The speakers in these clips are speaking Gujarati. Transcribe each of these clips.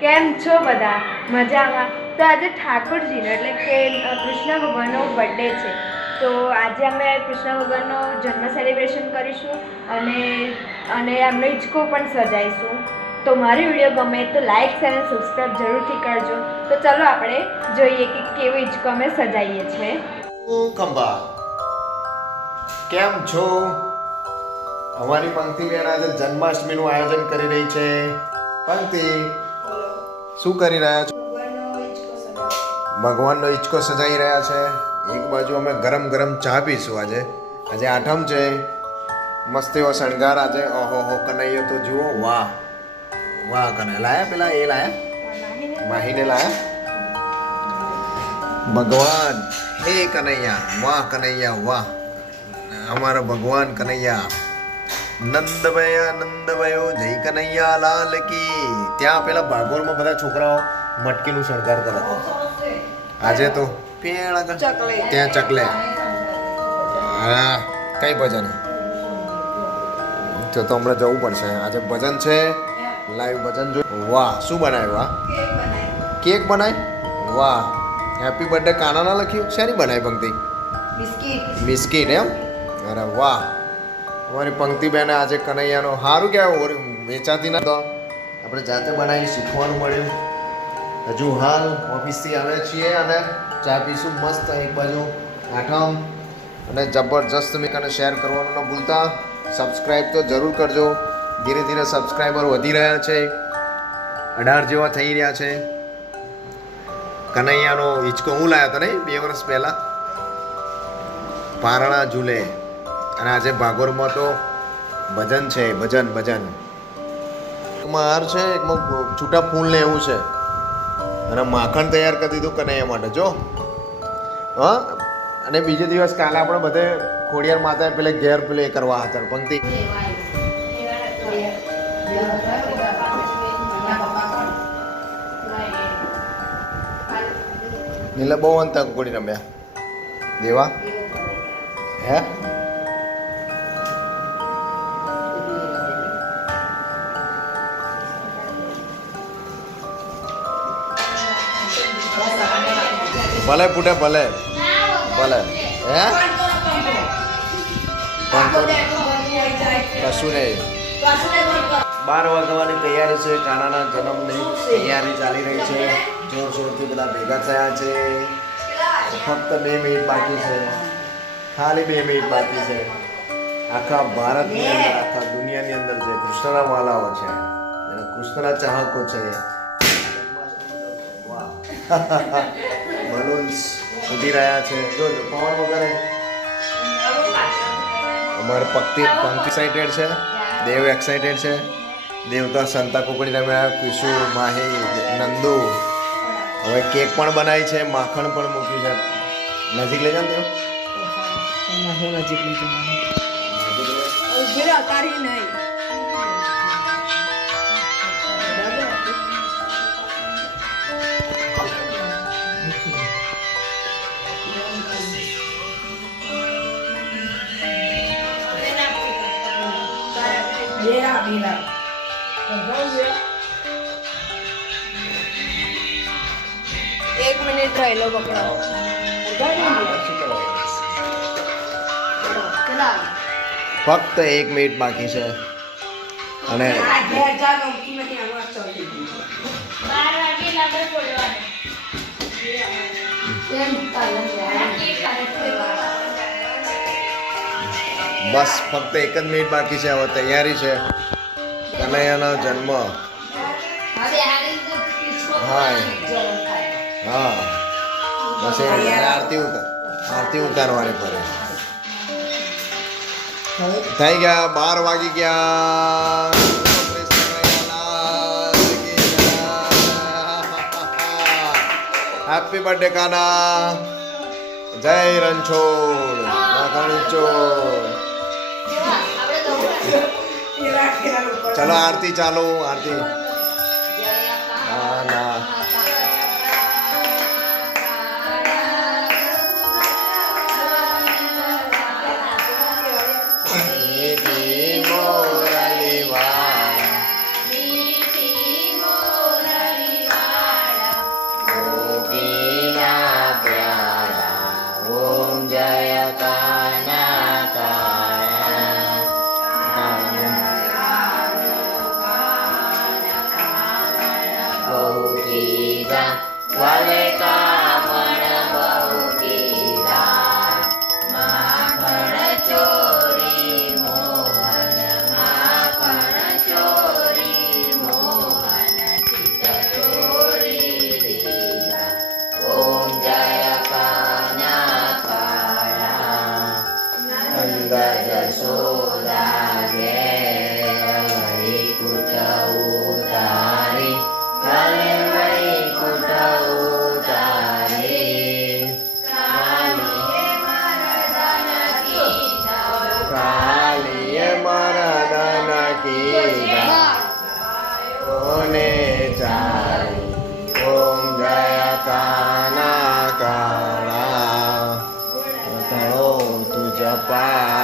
કેમ છો બધા? મજામાં? તો આજે ઠાકોરજીનો, એટલે કે કૃષ્ણ ભગવાનનો બર્થડે છે. તો આજે અમે કૃષ્ણ ભગવાનનો જન્મ સેલિબ્રેશન કરીશું અને અને એમનો ઇચકો પણ સજાઈશું તો મારી વીડિયો ગમે તો શેર અને સબસ્ક્રાઈબ જરૂરથી કરજો. તો ચલો આપણે જોઈએ કે કેવો ઇચકો અમે સજાઈએ છીએ. કંબા કેમ છો? અમારી પંક્તિ બેન આજે જન્માષ્ટમીનું આયોજન કરી રહી છે. પંક્તિ શું કરી રહ્યા છો? ભગવાનનો હિંચકો સજાઈ રહ્યા છે. એક બાજુ અમે ગરમ ગરમ ચા પીશું આજે. આજે આઠમ છે. મસ્તીઓ શણગાર આજે. ઓહો, હો, કનૈયો, તો જુઓ. વાહ. વાહ, કનૈયા. લાયા પેલા? એ લાયા? માહીને લાયા? ભગવાન. હે કનૈયા. વાહ કનૈયા, વાહ. અમારા ભગવાન કનૈયા. નંદભયા નંદભયો જય કનૈયા, લાલ કી. ત્યાં પેલા ભાગોળમાં બધા છોકરાઓ મટકીનું શણગાર કરે છે આજે તો ત્યાં ચકલે હા કઈ ભજન? તો તો હમણાં જવું પડશે. આજે ભજન છે. લાઈવ ભજન જો વાહ શું બનાવ્યું આ કેક બનાવી વાહ હેપી બર્થડે કાનાના લખ્યું? શેની બનાવી પંક્તિ? બિસ્કીટ. એમ? અરે વાહ. અમારી પંક્તિબેને આજે કનૈયાનો સારું કહેવાય. વેચાતી ના તો આપણે જાતે બનાવી શીખવાનું મળ્યું. હજુ હાલ ઓફિસથી આવે છીએ અને ચા પીશું મસ્ત એક બાજુ આઠમ. અને જબરજસ્ત મેં કને શેર કરવાનું ન ભૂલતા. સબસ્ક્રાઈબ તો જરૂર કરજો. ધીરે ધીરે સબસ્ક્રાઈબર વધી રહ્યા છે. અઢાર જેવા થઈ રહ્યા છે. કનૈયાનો હિંચકો હું લાવ્યો હતો નહીં બે વર્ષ પહેલાં? પારણા ઝૂલે. અને આજે ભાગોરમાં તો ભજન છે, ભજન ભજન. એકમાં હાર છે એકમાં છૂટા ફૂલ ને એવું છે. અને માખણ તૈયાર કરી દીધું કનૈયા માટે, જો. હા? અને બીજે દિવસ કાલે આપણે બધે ખોડિયાર માતા પેલે ઘેર પેલે કરવા હતા, પંક્તિ. એટલે બહુ અંતા કુકડી રમ્યા. દેવા? હે? ભલે ફૂટે, ભલે. ભલે. હે? કશું નહીં. બાર વાગવાની તૈયારી છે, કાનાના જન્મની તૈયારી ચાલી રહી છે. જોરશોરથી બધા ભેગા થયા છે. ફક્ત બે મિનિટ બાકી છે. ખાલી બે મિનિટ બાકી છે. આખા ભારતની અંદર, આખા દુનિયાની અંદર જે કૃષ્ણના વાલાઓ છે અને કૃષ્ણના ચાહકો છે. બલૂન્સ ઉડી રહ્યા છે. જો જો, પવન વગેરે અમારે પંક્તિ પંક્તિ એક્સાઇટેડ છે. દેવ એક્સાઇટેડ છે. દેવતા સંતા કુકડી રમ્યા કિશુ માહી નંદુ. હવે કેક પણ બનાવી છે. માખણ પણ મૂક્યું છે. નજીક લઈ જાવ દેવ નજીક લઈ જાઓ. એક મિનિટ રહેલો પકડો ફક્ત એક મિનિટ બાકી છે. અને બસ ફક્ત એક જ મિનિટ બાકી છે. હવે તૈયારી છે. કનૈયાનો જન્મ. હા હા બસ એ અને આરતી ઉતાર આરતી ઉતારવાની ફરે થઈ ગયા બાર વાગી ગયા હેપી બર્થડે કાના જય રણછોડ માખણ ચોર ચલો આરતી ચાલો આરતી Paz.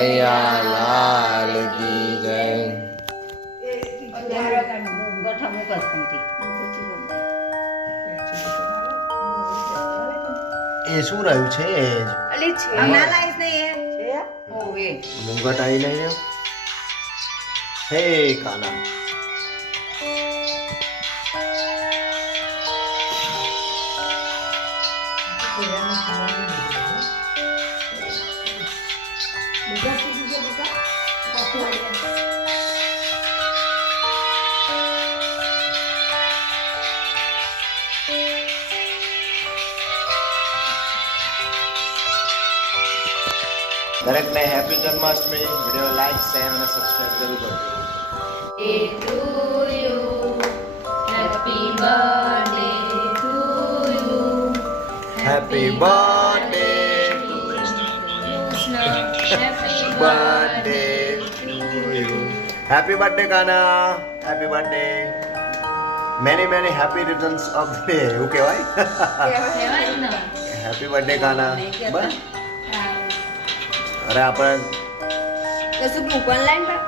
સકરૈયા લાલ કી જય. એ શું રહ્યું છે? છે મુંગટ આવી નહીં હે કાના. દરેકને happy Janmashtami video like share અને સબસ્ક્રાઇબ જરૂર કરજો happy birthday birthday happy birthday Kana happy birthday many many happy returns of the day એવું કહેવાય હેપી બર્થડે કાના બસ અરે આપણે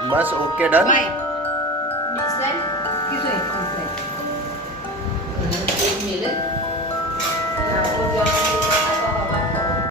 બસ ઓકે ડન